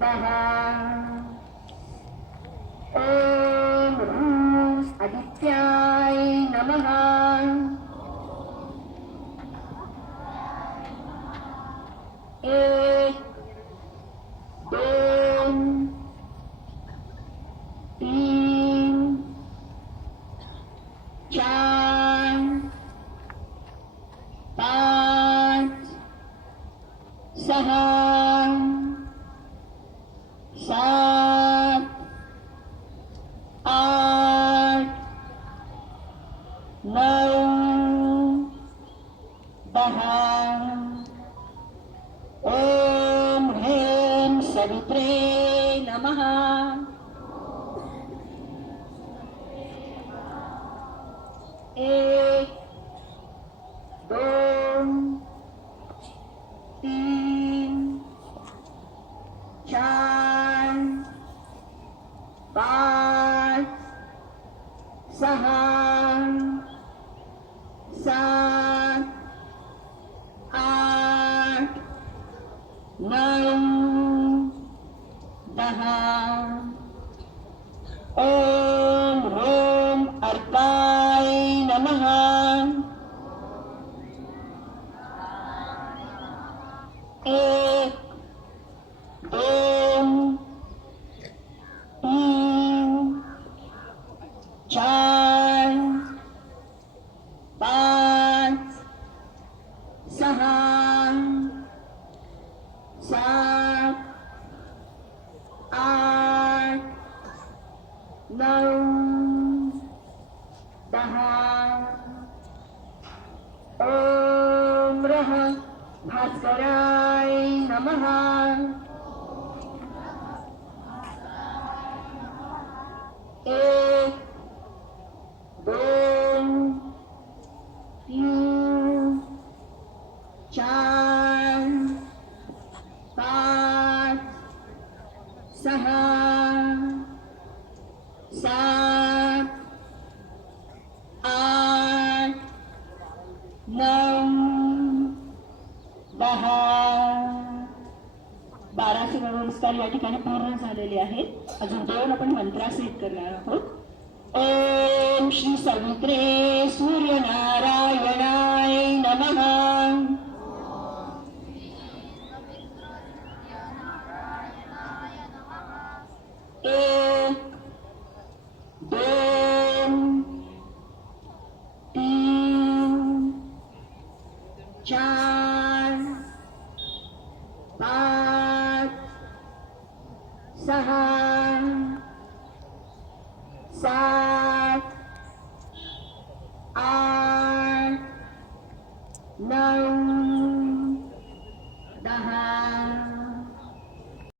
ॐ आदित्याय नमः एक दोन तीन चार पाच सहा नमः एक दोन तीन चार पाच सहा दहा ओम ह्रोम अर्काय नमः एक दोन तीन चार पाच दहा ओम रह भास्कराय नमः दहा बाराशे नमस्कार या ठिकाणी पूर्ण झालेले आहेत अजून दोन आपण मंत्रासहित करणार आहोत ओम श्री सवित्रे सूर्यनारायणाय नम Ciao. सात आठ नऊ